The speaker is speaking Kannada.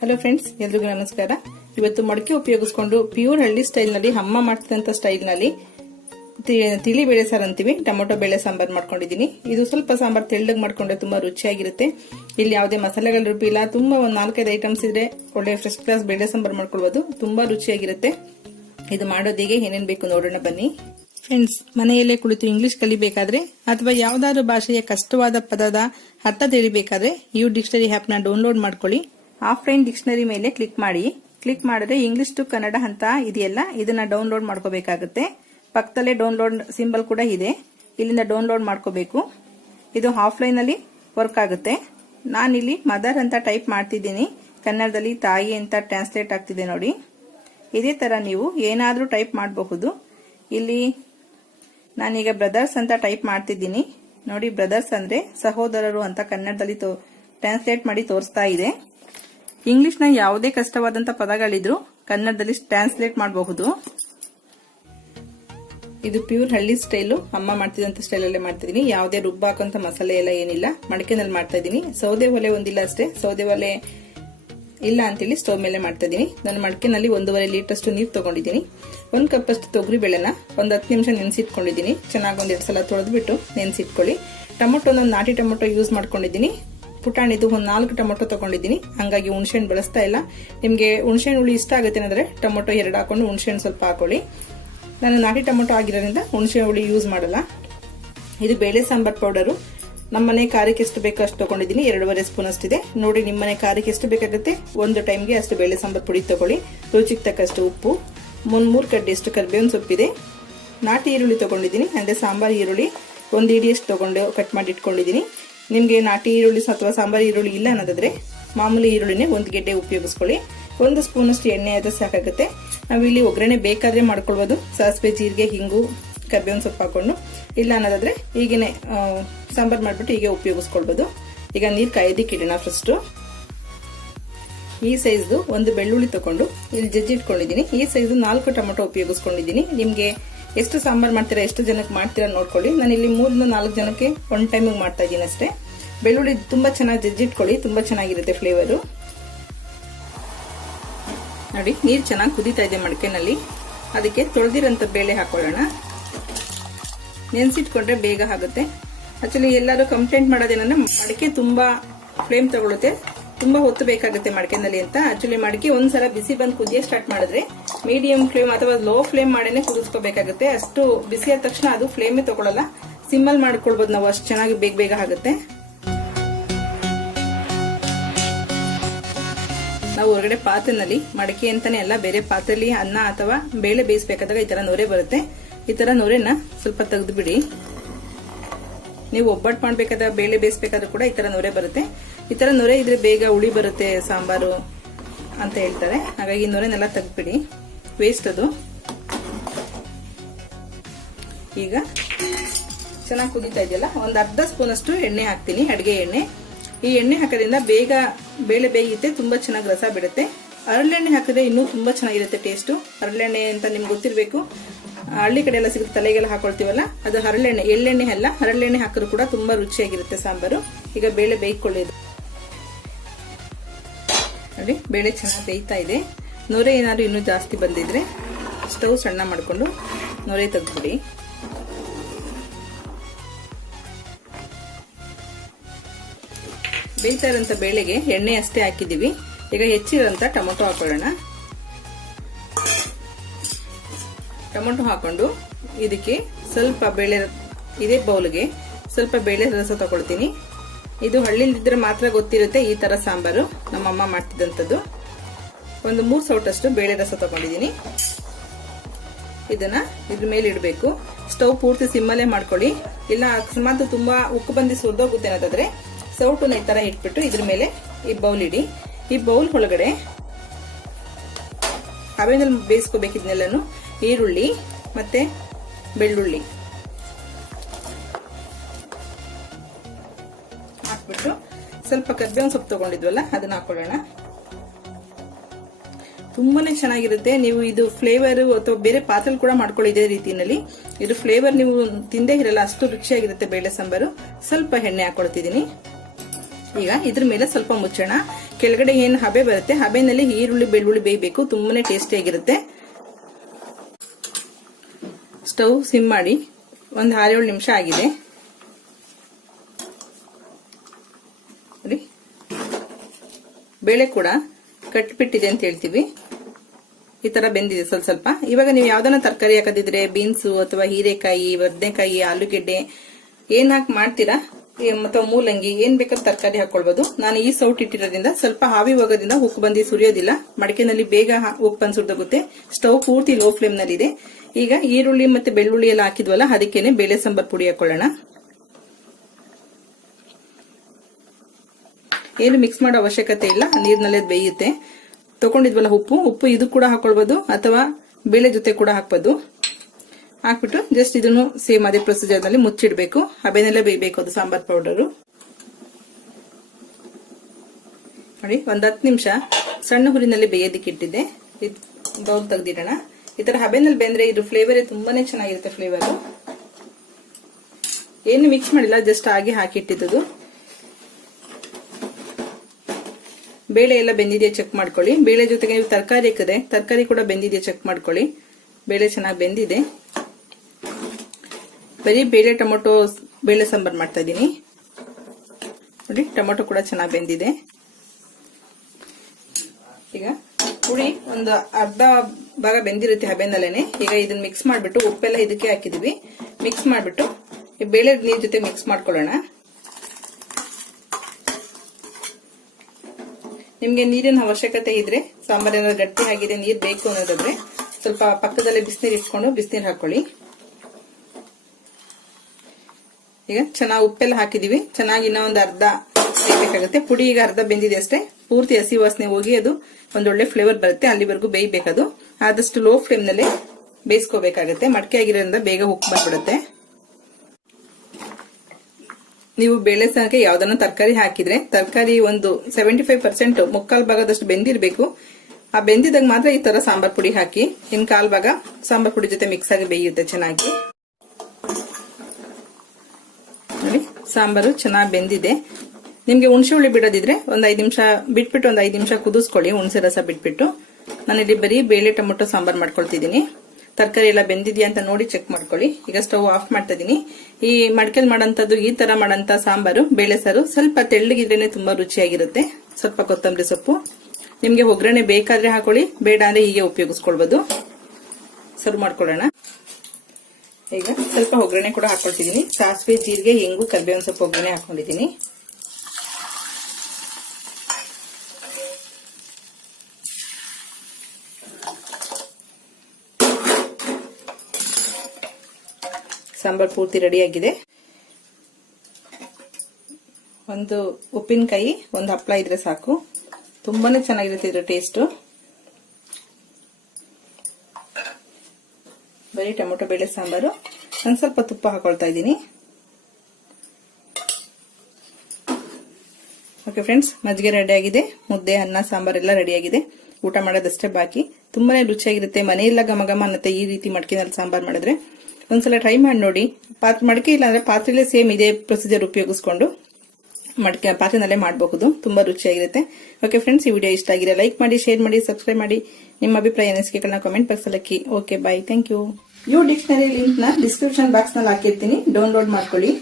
ಹಲೋ ಫ್ರೆಂಡ್ಸ್ ಎಲ್ರಿಗೂ ನಮಸ್ಕಾರ. ಇವತ್ತು ಮಡಕೆ ಉಪಯೋಗಿಸ್ಕೊಂಡು ಪ್ಯೂರ್ ಹಳ್ಳಿ ಸ್ಟೈಲ್ನಲ್ಲಿ ಅಮ್ಮ ಮಾಡ್ತಿದ್ದಂಥ ಸ್ಟೈಲ್ನಲ್ಲಿ ತಿಳಿ ಬೇಳೆ ಸಾರು ಅಂತೀವಿ, ಟೊಮೊಟೊ, ಬೇಳೆ, ಸಾಂಬಾರ್ ಮಾಡ್ಕೊಂಡಿದ್ದೀನಿ. ಇದು ಸ್ವಲ್ಪ ಸಾಂಬಾರ್ ತೆಳ್ಳಗೆ ಮಾಡ್ಕೊಂಡ್ರೆ ತುಂಬಾ ರುಚಿಯಾಗಿರುತ್ತೆ. ಇಲ್ಲಿ ಯಾವುದೇ ಮಸಾಲೆಗಳು ರುಬ್ಬಿಲ್ಲ, ತುಂಬಾ ಒಂದು ನಾಲ್ಕೈದು ಐಟಮ್ಸ್ ಇದ್ರೆ ಒಳ್ಳೆ ಫ್ರೆಶ್ ಕ್ಲಾಸ್ ಬೇಳೆ ಸಾಂಬಾರ್ ಮಾಡ್ಕೊಳ್ಬೋದು. ತುಂಬಾ ರುಚಿಯಾಗಿರುತ್ತೆ. ಇದು ಮಾಡೋದಿಗೆ ಏನೇನು ಬೇಕು ನೋಡೋಣ ಬನ್ನಿ. ಫ್ರೆಂಡ್ಸ್ ಮನೆಯಲ್ಲೇ ಕುಳಿತು ಇಂಗ್ಲಿಷ್ ಕಲಿಬೇಕಾದ್ರೆ ಅಥವಾ ಯಾವ್ದಾದ್ರು ಭಾಷೆಯ ಕಷ್ಟವಾದ ಪದದ ಅರ್ಥ ತಿಳಿಬೇಕಾದ್ರೆ ಯು ಡಿಕ್ಷನರಿ ಆ್ಯಪ್ನ ಡೌನ್ಲೋಡ್ ಮಾಡ್ಕೊಳ್ಳಿ. ಆಫ್ಲೈನ್ ಡಿಕ್ಷನರಿ ಮೇಲೆ ಕ್ಲಿಕ್ ಮಾಡಿ. ಕ್ಲಿಕ್ ಮಾಡಿದ್ರೆ ಇಂಗ್ಲಿಷ್ ಟು ಕನ್ನಡ ಅಂತ ಇದೆಯಲ್ಲ, ಇದನ್ನ ಡೌನ್ಲೋಡ್ ಮಾಡ್ಕೋಬೇಕಾಗುತ್ತೆ. ಪಕ್ಕದಲ್ಲೇ ಡೌನ್ಲೋಡ್ ಸಿಂಬಲ್ ಕೂಡ ಇದೆ. ಇಲ್ಲಿಂದ ಡೌನ್ಲೋಡ್ ಮಾಡ್ಕೋಬೇಕು. ಇದು ಆಫ್ಲೈನ್ ಅಲ್ಲಿ ವರ್ಕ್ ಆಗುತ್ತೆ. ನಾನಿಲ್ಲಿ ಮದರ್ ಅಂತ ಟೈಪ್ ಮಾಡ್ತಿದ್ದೀನಿ. ಕನ್ನಡದಲ್ಲಿ ತಾಯಿ ಅಂತ ಟ್ರಾನ್ಸ್ಲೇಟ್ ಆಗ್ತಿದೆ ನೋಡಿ. ಇದೇ ತರ ನೀವು ಏನಾದರೂ ಟೈಪ್ ಮಾಡಬಹುದು. ಇಲ್ಲಿ ನಾನೀಗ ಬ್ರದರ್ಸ್ ಅಂತ ಟೈಪ್ ಮಾಡ್ತಿದ್ದೀನಿ. ನೋಡಿ ಬ್ರದರ್ಸ್ ಅಂದ್ರೆ ಸಹೋದರರು ಅಂತ ಕನ್ನಡದಲ್ಲಿ ಟ್ರಾನ್ಸ್ಲೇಟ್ ಮಾಡಿ ತೋರಿಸ್ತಾ ಇದೆ. ಇಂಗ್ಲಿಷ್ನ ಯಾವುದೇ ಕಷ್ಟವಾದಂತ ಪದಗಳಿದ್ರು ಕನ್ನಡದಲ್ಲಿ ಟ್ರಾನ್ಸ್ಲೇಟ್ ಮಾಡಬಹುದು. ಇದು ಪ್ಯೂರ್ ಹಳ್ಳಿ ಸ್ಟೈಲು ಅಮ್ಮ ಮಾಡ್ತಿದ್ದಂತ ಸ್ಟೈಲಲ್ಲೇ ಮಾಡ್ತಿದೀನಿ ಯಾವುದೇ ರುಬ್ಬ ಹಾಕಂತ ಮಸಾಲೆ ಎಲ್ಲ ಏನಿಲ್ಲ. ಮಡಕೆನಲ್ಲಿ ಮಾಡ್ತಾ ಇದೀನಿ ಸೌದೆ ಒಲೆ ಒಂದಿಲ್ಲ ಅಷ್ಟೇ. ಸೌದೆ ಒಲೆ ಇಲ್ಲ ಅಂತೇಳಿ ಸ್ಟವ್ ಮೇಲೆ ಮಾಡ್ತಾ ಇದೀನಿ ನಾನು ಮಡಕೆನಲ್ಲಿ ಒಂದೂವರೆ ಲೀಟರ್ಷ್ಟು ನೀರು ತಗೊಂಡಿದ್ದೀನಿ. ಒಂದು ಕಪ್ಪಷ್ಟು ತೊಗರಿ ಬೇಳೆನ ಒಂದು ಹತ್ತು ನಿಮಿಷ ನೆನೆಸಿಟ್ಕೊಂಡಿದ್ದೀನಿ. ಚೆನ್ನಾಗಿ ಒಂದೆರಡು ಸಲ ತೊಳೆದ್ಬಿಟ್ಟು ನೆನೆಸಿಟ್ಕೊಳ್ಳಿ. ಟೊಮೊಟೊನ ನಾಟಿ ಟೊಮೊಟೊ ಯೂಸ್ ಮಾಡ್ಕೊಂಡಿದ್ದೀನಿ. ಪುಟಾಣಿದು ಒಂದು ನಾಲ್ಕು ಟೊಮೊಟೊ ತಗೊಂಡಿದ್ದೀನಿ. ಹಂಗಾಗಿ ಹುಣಸೆಹಣ್ಣು ಬಳಸ್ತಾ ಇಲ್ಲ. ನಿಮಗೆ ಹುಣ್ಸೆಹಣ್ಣು ಹುಳಿ ಇಷ್ಟ ಆಗುತ್ತೆ ಅಂದ್ರೆ ಟೊಮೊಟೊ ಎರಡು ಹಾಕೊಂಡು ಹುಣಸೆಹಣ್ಣು ಸ್ವಲ್ಪ ಹಾಕೊಳ್ಳಿ. ನಾನು ನಾಟಿ ಟೊಮೊಟೊ ಆಗಿರೋದ್ರಿಂದ ಹುಣಸೆ ಹುಳಿ ಯೂಸ್ ಮಾಡಲ್ಲ. ಇದು ಬೇಳೆ ಸಾಂಬಾರ್ ಪೌಡರು. ನಮ್ಮನೆ ಖಾರಕ್ಕೆ ಎಷ್ಟು ಬೇಕೋ ಅಷ್ಟು ತೊಗೊಂಡಿದ್ದೀನಿ. ಎರಡೂವರೆ ಸ್ಪೂನ್ ಅಷ್ಟಿದೆ. ನೋಡಿ ನಿಮ್ಮನೆ ಖಾರಕ್ಕೆ ಎಷ್ಟು ಬೇಕಾಗುತ್ತೆ? ಒಂದು ಟೈಮ್ಗೆ ಅಷ್ಟು ಬೇಳೆ ಸಾಂಬಾರ್ ಪುಡಿ ತಗೊಳ್ಳಿ. ರುಚಿಗೆ ತಕ್ಕಷ್ಟು ಉಪ್ಪು. ಒಂದು ಮೂರು ಕಡ್ಡಿಯಷ್ಟು ಕರಿಬೇವಿನ ಸೊಪ್ಪಿದೆ ನಾಟಿ ಈರುಳ್ಳಿ ತಗೊಂಡಿದ್ದೀನಿ. ಅಂದರೆ ಸಾಂಬಾರ್ ಈರುಳ್ಳಿ. ಒಂದು ಇಡಿಯಷ್ಟು ತಗೊಂಡು ಕಟ್ ಮಾಡಿ ಇಟ್ಕೊಂಡಿದ್ದೀನಿ. ನಿಮಗೆ ನಾಟಿ ಈರುಳ್ಳಿ ಅಥವಾ ಸಾಂಬಾರ್ ಈರುಳ್ಳಿ ಇಲ್ಲ ಅನ್ನೋದಾದ್ರೆ ಮಾಮೂಲಿ ಈರುಳ್ಳಿನೇ ಒಂದು ಗೆಡ್ಡೆ ಉಪಯೋಗಿಸ್ಕೊಳ್ಳಿ. ಒಂದು ಸ್ಪೂನಷ್ಟು ಎಣ್ಣೆ ಆದ್ರೆ ಸಾಕಾಗುತ್ತೆ. ನಾವಿಲ್ಲಿ ಒಗ್ಗರಣೆ ಬೇಕಾದ್ರೆ ಮಾಡ್ಕೊಳ್ಬೋದು. ಸಾಸಿವೆ, ಜೀರಿಗೆ, ಹಿಂಗು, ಕರ್ಬೇವಿನ ಸೊಪ್ಪು ಹಾಕೊಂಡು. ಇಲ್ಲ ಅನ್ನೋದಾದ್ರೆ ಈಗೇನೆ ಸಾಂಬಾರ್ ಮಾಡಿಬಿಟ್ಟು ಹೀಗೆ ಉಪಯೋಗಿಸ್ಕೊಳ್ಬೋದು. ಈಗ ನೀರು ಕಾಯೋದಿಕ್ಕೆ ಇಡೋಣ ಫಸ್ಟು ಈ ಸೈಜ್ದು ಒಂದು ಬೆಳ್ಳುಳ್ಳಿ ತಗೊಂಡು ಇಲ್ಲಿ ಜಜ್ಜಿ ಇಟ್ಕೊಂಡಿದ್ದೀನಿ. ಈ ಸೈಜು ನಾಲ್ಕು ಟೊಮೊಟೊ ಉಪಯೋಗಿಸ್ಕೊಂಡಿದ್ದೀನಿ. ನಿಮಗೆ ಎಷ್ಟು ಸಾಂಬಾರ್ ಮಾಡ್ತೀರಾ, ಎಷ್ಟು ಜನಕ್ಕೆ ಮಾಡ್ತೀರಾ ನೋಡ್ಕೊಳ್ಳಿ. ನಾನು ಇಲ್ಲಿ ಮೂರಿಂದ ನಾಲ್ಕು ಜನಕ್ಕೆ ಒನ್ ಟೈಮಿಗೆ ಮಾಡ್ತಾ ಇದ್ದೀನಿ ಅಷ್ಟೇ. ಬೆಳ್ಳುಳ್ಳಿ ತುಂಬಾ ಚೆನ್ನಾಗಿ ಜಜ್ಜಿಟ್ಕೊಳ್ಳಿ, ತುಂಬಾ ಚೆನ್ನಾಗಿರುತ್ತೆ ಫ್ಲೇವರು ನೋಡಿ, ನೀರು ಚೆನ್ನಾಗಿ ಕುದೀತಾ ಇದೆ ಮಡಕೆನಲ್ಲಿ. ಅದಕ್ಕೆ ತೊಳೆದಿರೋಂಥ ಬೇಳೆ ಹಾಕೊಳ್ಳೋಣ. ನೆನೆಸಿಟ್ಕೊಂಡ್ರೆ ಬೇಗ ಆಗುತ್ತೆ. ಆಕ್ಚುಲಿ ಎಲ್ಲರೂ ಕಂಪ್ಲೇಂಟ್ ಮಾಡೋದೇನಂದ್ರೆ ಮಡಕೆ ತುಂಬಾ ಫ್ಲೇಮ್ ತಗೊಳುತ್ತೆ. ತುಂಬಾ ಹೊತ್ತು ಬೇಕಾಗುತ್ತೆ ಮಡಕೆನಲ್ಲಿ ಅಂತ. ಆಕ್ಚುಲಿ ಮಡಕೆ ಒಂದ್ಸಲ ಬಿಸಿ ಬಂದು ಕುದಿಯ ಸ್ಟಾರ್ಟ್ ಮಾಡಿದ್ರೆ ಮೀಡಿಯಂ ಫ್ಲೇಮ್ ಅಥವಾ ಲೋ ಫ್ಲೇಮ್ ಮಾಡೇನೆ ಕುದಿಸ್ಕೋಬೇಕಾಗುತ್ತೆ. ಅಷ್ಟು ಬಿಸಿ ಆದ ತಕ್ಷಣ ಅದು ಫ್ಲೇಮೇ ತಗೊಳ್ಳಲ್ಲ ಸಿಮ್ಮಲ್ ಮಾಡ್ಕೊಳ್ಬೋದು ನಾವು, ಅಷ್ಟು ಚೆನ್ನಾಗಿ ಬೇಗ ಬೇಗ ಆಗುತ್ತೆ. ನಾವು ಹೊರಗಡೆ ಪಾತ್ರೆನಲ್ಲಿ ಮಡಕೆ ಅಂತಾನೆ ಅಲ್ಲ, ಬೇರೆ ಪಾತ್ರೆಲಿ ಅನ್ನ ಅಥವಾ ಬೇಳೆ ಬೇಯಿಸಬೇಕಾದಾಗ ಈ ತರ ನೊರೆ ಬರುತ್ತೆ. ಈ ತರ ನೊರೆನ ಸ್ವಲ್ಪ ತೆಗೆದು ಬಿಡಿ ನೀವು ಒಬ್ಬಟ್ಟು ಮಾಡಬೇಕಾದ, ಬೇಳೆ ಬೇಯಿಸಬೇಕಾದ್ರೂ ಕೂಡ ಈ ತರ ನೊರೆ ಬರುತ್ತೆ. ಈ ತರ ನೊರೆ ಇದ್ರೆ ಬೇಗ ಉಳಿ ಬರುತ್ತೆ ಸಾಂಬಾರು ಅಂತ ಹೇಳ್ತಾರೆ. ಹಾಗಾಗಿ ನೊರೆನೆಲ್ಲ ತೆಗ್ಬಿಡಿ ವೇಸ್ಟ್ ಅದು. ಈಗ ಚೆನ್ನಾಗಿ ಕುದೀತಾ ಇದೆಯಲ್ಲ, ಒಂದು ಅರ್ಧ ಸ್ಪೂನ್ ಅಷ್ಟು ಎಣ್ಣೆ ಹಾಕ್ತೀನಿ, ಅಡಿಗೆ ಎಣ್ಣೆ. ಈ ಎಣ್ಣೆ ಹಾಕೋದ್ರಿಂದ ಬೇಗ ಬೇಳೆ ಬೇಯುತ್ತೆ ತುಂಬಾ ಚೆನ್ನಾಗಿ ರಸ ಬಿಡುತ್ತೆ. ಹರಳೆಣ್ಣೆ ಹಾಕಿದ್ರೆ ಇನ್ನೂ ತುಂಬಾ ಚೆನ್ನಾಗಿರುತ್ತೆ ಟೇಸ್ಟು ಹರಳೆಣ್ಣೆ ಅಂತ ನಿಮ್ಗೆ ಗೊತ್ತಿರಬೇಕು. ಹಳ್ಳಿ ಕಡೆ ಎಲ್ಲ ಸಿಗುತ್ತೆ, ತಲೆಗೆಲ್ಲ ಹಾಕೊಳ್ತೀವಲ್ಲ, ಅದು ಹರಳೆಣ್ಣೆ ಎಳ್ಳೆಣ್ಣೆ ಅಲ್ಲ ಹರಳೆಣ್ಣೆ ಹಾಕಿದ್ರು ಕೂಡ ತುಂಬಾ ರುಚಿಯಾಗಿರುತ್ತೆ ಸಾಂಬಾರು. ಈಗ ಬೇಳೆ ಬೇಯ್ಕೊಳ್ಳೋದು ನೋಡಿ, ಬೇಳೆ ಚೆನ್ನಾಗಿ ಬೇಯ್ತಾ ಇದೆ. ನೊರೆ ಏನಾದ್ರು ಇನ್ನೂ ಜಾಸ್ತಿ ಬಂದಿದ್ರೆ ಸ್ಟವ್ ಸಣ್ಣ ಮಾಡಿಕೊಂಡು ನೊರೆ ತೆಗೆದ್ಬಿಡಿ. ಬೇಯ್ತಾ ಇರೋಂಥ ಬೇಳೆಗೆ ಎಣ್ಣೆ ಅಷ್ಟೇ ಹಾಕಿದ್ದೀವಿ. ಈಗ ಹೆಚ್ಚಿರೋಂಥ ಟೊಮೊಟೊ ಹಾಕೊಳ್ಳೋಣ. ಟೊಮೊಟೊ ಹಾಕೊಂಡು ಇದಕ್ಕೆ ಸ್ವಲ್ಪ ಬೇಳೆ, ಇದೇ ಬೌಲ್ಗೆ ಸ್ವಲ್ಪ ಬೇಳೆ ರಸ ತಗೊಳ್ತೀನಿ. ಇದು ಹಳ್ಳಿಲಿದ್ರೆ ಮಾತ್ರ ಗೊತ್ತಿರುತ್ತೆ ಈ ತರ ಸಾಂಬಾರು. ನಮ್ಮಮ್ಮ ಮಾಡ್ತಿದ್ದಂಥದ್ದು. ಒಂದು ಮೂರು ಸೌಟಷ್ಟು ಬೇಳೆ ರಸ ತಗೊಂಡಿದ್ದೀನಿ. ಇದನ್ನ ಇದ್ರ ಮೇಲೆ ಇಡಬೇಕು. ಸ್ಟವ್ ಪೂರ್ತಿ ಸಿಮ್ಮಲ್ಲೇ ಮಾಡ್ಕೊಳ್ಳಿ. ಇಲ್ಲ ಅಕಸ್ಮಾತ್ ತುಂಬಾ ಉಕ್ಕು ಬಂದು ಸುರಿದೋಗುತ್ತೆ ಅನ್ನೋದಾದ್ರೆ ಸೌಟನ್ನ ಈ ತರ ಇಟ್ಬಿಟ್ಟು ಇದ್ರ ಮೇಲೆ ಈ ಬೌಲ್ ಇಡಿ. ಈ ಬೌಲ್ ಒಳಗಡೆ ಅವೇನಲ್ಲಿ ಬೇಯಿಸ್ಕೋಬೇಕಿದ್ನೆಲ್ಲನು ಈರುಳ್ಳಿ ಮತ್ತೆ ಬೆಳ್ಳುಳ್ಳಿ. ಸ್ವಲ್ಪ ಕರ್ಬೇವಿನ ಸೊಪ್ಪು ತಗೊಂಡಿದ್ವಲ್ಲ, ಅದನ್ನ ಹಾಕೊಳ್ಳೋಣ. ತುಂಬಾನೇ ಚೆನ್ನಾಗಿರುತ್ತೆ. ನೀವು ಇದು ಫ್ಲೇವರ್ ಅಥವಾ ಬೇರೆ ಪಾತ್ರೆಲ್ ಕೂಡ ಮಾಡ್ಕೊಳ್ಳಿ ಇದೇ ರೀತಿಯಲ್ಲಿ ಇದು ಫ್ಲೇವರ್ ನೀವು ತಿಂದೇ ಇರಲ್ಲ, ಅಷ್ಟು ರುಚಿಯಾಗಿರುತ್ತೆ ಬೇಳೆ ಸಾಂಬಾರು. ಸ್ವಲ್ಪ ಎಣ್ಣೆ ಹಾಕೊಳ್ತಿದ್ದೀನಿ. ಈಗ ಇದ್ರ ಮೇಲೆ ಸ್ವಲ್ಪ ಮುಚ್ಚೋಣ. ಕೆಳಗಡೆ ಏನು ಹಬೆ ಬರುತ್ತೆ? ಹಬೆನಲ್ಲಿ ಈರುಳ್ಳಿ, ಬೆಳ್ಳುಳ್ಳಿ ಬೇಯಬೇಕು. ತುಂಬಾನೇ ಟೇಸ್ಟಿಯಾಗಿರುತ್ತೆ ಸ್ಟವ್ ಸಿಮ್ ಮಾಡಿ. ಒಂದು ಆರೇಳು ನಿಮಿಷ ಆಗಿದೆ. ಬೇಳೆ ಕೂಡ ಕಟ್ಬಿಟ್ಟಿದೆ ಅಂತ ಹೇಳ್ತೀವಿ. ಈ ತರ ಬೆಂದಿದೆ ಸ್ವಲ್ಪ ಸ್ವಲ್ಪ. ಇವಾಗ ನೀವು ಯಾವ್ದನ್ನ ತರಕಾರಿ ಹಾಕದಿದ್ರೆ ಬೀನ್ಸು ಅಥವಾ ಹೀರೆಕಾಯಿ, ಬದನೆಕಾಯಿ, ಆಲೂಗೆಡ್ಡೆ ಏನ್ ಹಾಕಿ ಮಾಡ್ತೀರಾ? ಮತ್ತೆ ಮೂಲಂಗಿ ಏನ್ ಬೇಕಾದ್ರೂ ತರಕಾರಿ ಹಾಕೊಳ್ಬಹುದು ನಾನು ಈ ಸೌಟ್ ಇಟ್ಟಿರೋದ್ರಿಂದ ಸ್ವಲ್ಪ ಹಾವಿ ಹೋಗೋದ್ರಿಂದ ಉಕ್ಕು ಬಂದು ಸುರಿಯೋದಿಲ್ಲ. ಮಡಿಕೆನಲ್ಲಿ ಬೇಗ ಉಪ್ಪು ಬಂದು ಸುರಿದೋಗುತ್ತೆ. ಸ್ಟವ್ ಪೂರ್ತಿ ಲೋ ಫ್ಲೇಮ್ನಲ್ಲಿ ಇದೆ ಈಗ ಈರುಳ್ಳಿ ಮತ್ತೆ ಬೆಳ್ಳುಳ್ಳಿ ಎಲ್ಲ ಹಾಕಿದ್ವಲ್ಲ, ಅದಕ್ಕೇನೆ ಬೇಳೆ ಸಾಂಬಾರ್ ಪುಡಿ ಹಾಕೊಳ್ಳೋಣ. ಏನು ಮಿಕ್ಸ್ ಮಾಡೋ ಅವಶ್ಯಕತೆ ಇಲ್ಲ. ನೀರಿನಲ್ಲೇ ಬೇಯುತ್ತೆ. ತಗೊಂಡಿದ್ವಲ್ಲ ಉಪ್ಪು. ಉಪ್ಪು ಇದು ಕೂಡ ಹಾಕೊಳ್ಬೋದು, ಅಥವಾ ಬೇಳೆ ಜೊತೆ ಕೂಡ ಹಾಕ್ಬೋದು. ಹಾಕ್ಬಿಟ್ಟು ಜಸ್ಟ್ ಇದನ್ನು ಸೇಮ್ ಅದೇ ಪ್ರೊಸೀಜರ್ನಲ್ಲಿ ಮುಚ್ಚಿಡ್ಬೇಕು. ಹಬೆನಲ್ಲೇ ಬೇಯಬೇಕು ಅದು ಸಾಂಬಾರ್ ಪೌಡರು ನೋಡಿ, ಒಂದ್ ಹತ್ತು ನಿಮಿಷ ಸಣ್ಣ ಹುರಿನಲ್ಲಿ ಬೇಯೋದಿಕ್ಕೆ ಇಟ್ಟಿದ್ದೆ. ಬೌಲ್ ತೆಗ್ದಿಡೋಣ. ಈ ತರ ಹಬೆನಲ್ಲಿ ಬೆಂದ್ರೆ ಇದು ಫ್ಲೇವರೇ ತುಂಬಾನೇ ಚೆನ್ನಾಗಿರುತ್ತೆ ಫ್ಲೇವರ್ ಏನು ಮಿಕ್ಸ್ ಮಾಡಿಲ್ಲ ಜಸ್ಟ್ ಆಗಿ ಹಾಕಿಟ್ಟಿದ್ದು ಬೇಳೆ ಎಲ್ಲ ಬೆಂದಿದೆಯಾ ಚೆಕ್ ಮಾಡ್ಕೊಳ್ಳಿ. ಬೇಳೆ ಜೊತೆಗೆ ತರಕಾರಿ ಇಕ್ಕದೆ ತರಕಾರಿ ಕೂಡ ಬೆಂದಿದೆಯಾ ಚೆಕ್ ಮಾಡ್ಕೊಳ್ಳಿ. ಬೇಳೆ ಚೆನ್ನಾಗಿ ಬೆಂದಿದೆ. ಬರೀ ಬೇಳೆ, ಟೊಮೊಟೊ, ಬೇಳೆ ಸಾಂಬಾರ್ ಮಾಡ್ತಾ ಇದ್ದೀನಿ. ನೋಡಿ, ಟೊಮೊಟೊ ಕೂಡ ಚೆನ್ನಾಗಿ ಬೆಂದಿದೆ. ಈಗ ಹುಳಿ ಒಂದು ಅರ್ಧ ಭಾಗ ಬೆಂದಿರುತ್ತೆ ಹಬೆನಲ್ಲೇನೆ. ಈಗ ಇದನ್ನ ಮಿಕ್ಸ್ ಮಾಡ್ಬಿಟ್ಟು ಉಪ್ಪೆಲ್ಲ ಇದಕ್ಕೆ ಹಾಕಿದೀವಿ. ಮಿಕ್ಸ್ ಮಾಡ್ಬಿಟ್ಟು ಬೇಳೆ ನೀರ್ ಜೊತೆ ಮಿಕ್ಸ್ ಮಾಡ್ಕೊಳ್ಳೋಣ. ನಿಮ್ಗೆ ನೀರಿನ ಅವಶ್ಯಕತೆ ಇದ್ರೆ, ಸಾಂಬಾರ್ ಏನಾದ್ರು ಗಟ್ಟಿ ಆಗಿದೆ, ನೀರ್ ಬೇಕು ಅನ್ನೋದಾದ್ರೆ, ಸ್ವಲ್ಪ ಪಕ್ಕದಲ್ಲಿ ಬಿಸಿನೀರು ಇಟ್ಕೊಂಡು ಬಿಸಿನೀರು ಹಾಕೊಳ್ಳಿ. ಈಗ ಚೆನ್ನಾಗಿ ಉಪ್ಪೆಲ್ಲ ಹಾಕಿದೀವಿ. ಚೆನ್ನಾಗಿ ಇನ್ನೂ ಒಂದು ಅರ್ಧ ಬೇಯಬೇಕಾಗುತ್ತೆ. ಪುಡಿ ಈಗ ಅರ್ಧ ಬೆಂದಿದೆ ಅಷ್ಟೇ. ಪೂರ್ತಿ ಹಸಿ ವಾಸನೆ ಹೋಗಿ ಅದು ಒಂದೊಳ್ಳೆ ಫ್ಲೇವರ್ ಬರುತ್ತೆ. ಅಲ್ಲಿವರೆಗೂ ಬೇಯಬೇಕದು. ಆದಷ್ಟು ಲೋ ಫ್ಲೇಮ್ ಬೇಯಿಸ್ಕೋಬೇಕಾಗುತ್ತೆ ಬೇಯಿಸ್ಕೋಬೇಕಾಗತ್ತೆ. ಮಡಕೆ ಆಗಿರೋದ್ರಿಂದ ಬೇಗ ಉಪ್ಪು ಬಂದ್ಬಿಡುತ್ತೆ. ನೀವು ಬೇಳೆ ಸಾರಿಗೆ ಯಾವ್ದನ್ನ ತರಕಾರಿ ಹಾಕಿದ್ರೆ ತರಕಾರಿ ಒಂದು ಸೆವೆಂಟಿ ಫೈವ್ ಪರ್ಸೆಂಟ್ ಮುಕ್ಕಾಲ್ ಭಾಗದಷ್ಟು ಬೆಂದಿರಬೇಕು. ಆ ಬೆಂದಿದಾಗ ಮಾತ್ರ ಈ ತರ ಸಾಂಬಾರ್ ಪುಡಿ ಹಾಕಿ, ಇನ್ ಕಾಲ್ ಭಾಗ ಸಾಂಬಾರ್ ಪುಡಿ ಜೊತೆ ಮಿಕ್ಸ್ ಆಗಿ ಬೇಯುತ್ತೆ ಚೆನ್ನಾಗಿ. ನೋಡಿ, ಸಾಂಬಾರು ಚೆನ್ನಾಗಿ ಬೆಂದಿದೆ. ನಿಮ್ಗೆ ಹುಣಸೆ ಹುಳಿ ಬಿಡೋದಿದ್ರೆ ಒಂದ್ ಐದು ನಿಮಿಷ, ಬಿಟ್ಬಿಟ್ಟು ಒಂದ್ ಐದು ನಿಮಿಷ ಕುದಿಸ್ಕೊಳ್ಳಿ, ಹುಣಸೆ ರಸ ಬಿಟ್ಬಿಟ್ಟು. ನಾನಿಲ್ಲಿ ಬರೀ ಬೇಳೆ ಟೊಮೊಟೊ ಸಾಂಬಾರ್ ಮಾಡ್ಕೊಳ್ತಿದ್ದೀನಿ. ತರಕಾರಿ ಎಲ್ಲ ಬೆಂದಿದ್ಯಾ ಅಂತ ನೋಡಿ ಚೆಕ್ ಮಾಡ್ಕೊಳ್ಳಿ. ಈಗ ಸ್ಟವ್ ಆಫ್ ಮಾಡ್ತಾ ಇದೀನಿ. ಈ ಮಡ್ಕೆಲ್ ಮಾಡೋಂಥದ್ದು ಈ ತರ ಮಾಡೋಂಥ ಸಾಂಬಾರು, ಬೇಳೆ ಸಾರು ಸ್ವಲ್ಪ ತೆಳ್ಳಗಿದ್ರೇನೆ ತುಂಬಾ ರುಚಿಯಾಗಿರುತ್ತೆ. ಸ್ವಲ್ಪ ಕೊತ್ತಂಬರಿ ಸೊಪ್ಪು. ನಿಮ್ಗೆ ಒಗ್ಗರಣೆ ಬೇಕಾದ್ರೆ ಹಾಕೊಳ್ಳಿ, ಬೇಡ ಅಂದ್ರೆ ಹೀಗೆ ಉಪಯೋಗಿಸ್ಕೊಳ್ಬಹುದು ಸರ್ವ್ ಮಾಡ್ಕೊಳ್ಳೋಣ. ಈಗ ಸ್ವಲ್ಪ ಒಗ್ಗರಣೆ ಕೂಡ ಹಾಕೊಳ್ತಿದ್ದೀನಿ ಸಾಸಿವೆ, ಜೀರಿಗೆ, ಹೆಂಗು, ಕರ್ಬೇವಿನ ಸೊಪ್ಪು ಒಗ್ಗರಣೆ ಹಾಕೊಂಡಿದ್ದೀನಿ ಸಾಂಬಾರ್ ಪೂರ್ತಿ ರೆಡಿಯಾಗಿದೆ. ಒಂದು ಉಪ್ಪಿನಕಾಯಿ, ಒಂದು ಹಪ್ಪಳ ಇದ್ರೆ ಸಾಕು. ತುಂಬಾನೇ ಚೆನ್ನಾಗಿರುತ್ತೆ ಇದ್ರ ಟೇಸ್ಟು. ಬರೀ ಟೊಮೊಟೊ ಬೇಳೆ ಸಾಂಬಾರು. ನಾನು ಸ್ವಲ್ಪ ತುಪ್ಪ ಹಾಕೊಳ್ತಾ ಇದ್ದೀನಿ. ಓಕೆ ಫ್ರೆಂಡ್ಸ್ ಮಜ್ಜಿಗೆ ರೆಡಿ ಆಗಿದೆ ಮುದ್ದೆ, ಅನ್ನ, ಸಾಂಬಾರ್ ಎಲ್ಲ ರೆಡಿ ಆಗಿದೆ ಊಟ ಮಾಡೋದಷ್ಟೇ ಬಾಕಿ. ತುಂಬಾನೇ ರುಚಿಯಾಗಿರುತ್ತೆ. ಮನೆಯೆಲ್ಲ ಘಮ ಘಮ ಅನ್ನತ್ತೆ ಈ ರೀತಿ ಮಡಕೆನಲ್ಲಿ ಸಾಂಬಾರ್ ಮಾಡಿದ್ರೆ. ಒಂದ್ಸಲ ಟ್ರೈ ಮಾಡಿ ನೋಡಿ. ಪಾತ್ರೆ ಮಡಕೆ ಇಲ್ಲ ಅಂದ್ರೆ ಪಾತ್ರೆಲೇ ಸೇಮ್ ಇದೇ ಪ್ರೊಸೀಜರ್ ಉಪಯೋಗಿಸ್ಕೊಂಡು ಮಡಕೆ, ಪಾತ್ರೆನಲ್ಲೇ ಮಾಡಬಹುದು. ತುಂಬಾ ರುಚಿಯಾಗಿರುತ್ತೆ. ಓಕೆ ಫ್ರೆಂಡ್ಸ್ ಈ ವಿಡಿಯೋ ಇಷ್ಟ ಆಗಿದೆ ಲೈಕ್ ಮಾಡಿ ಶೇರ್ ಮಾಡಿ ಸಬ್ಸ್ಕ್ರೈಬ್ ಮಾಡಿ. ನಿಮ್ಮ ಅಭಿಪ್ರಾಯ ಅನಿಸಿಕೆಗಳನ್ನ ಕಾಮೆಂಟ್ ಬಾಕ್ಸ್ ಅಲ್ಲಿ ಹಾಕಿ. Okay bye thank you U dictionary ಲಿಂಕ್ನ ಡಿಸ್ಕ್ರಿಪ್ಷನ್ ಬಾಕ್ಸ್ನಲ್ಲಿ ಹಾಕಿರ್ತೀನಿ. ಡೌನ್ಲೋಡ್ ಮಾಡ್ಕೊಳ್ಳಿ.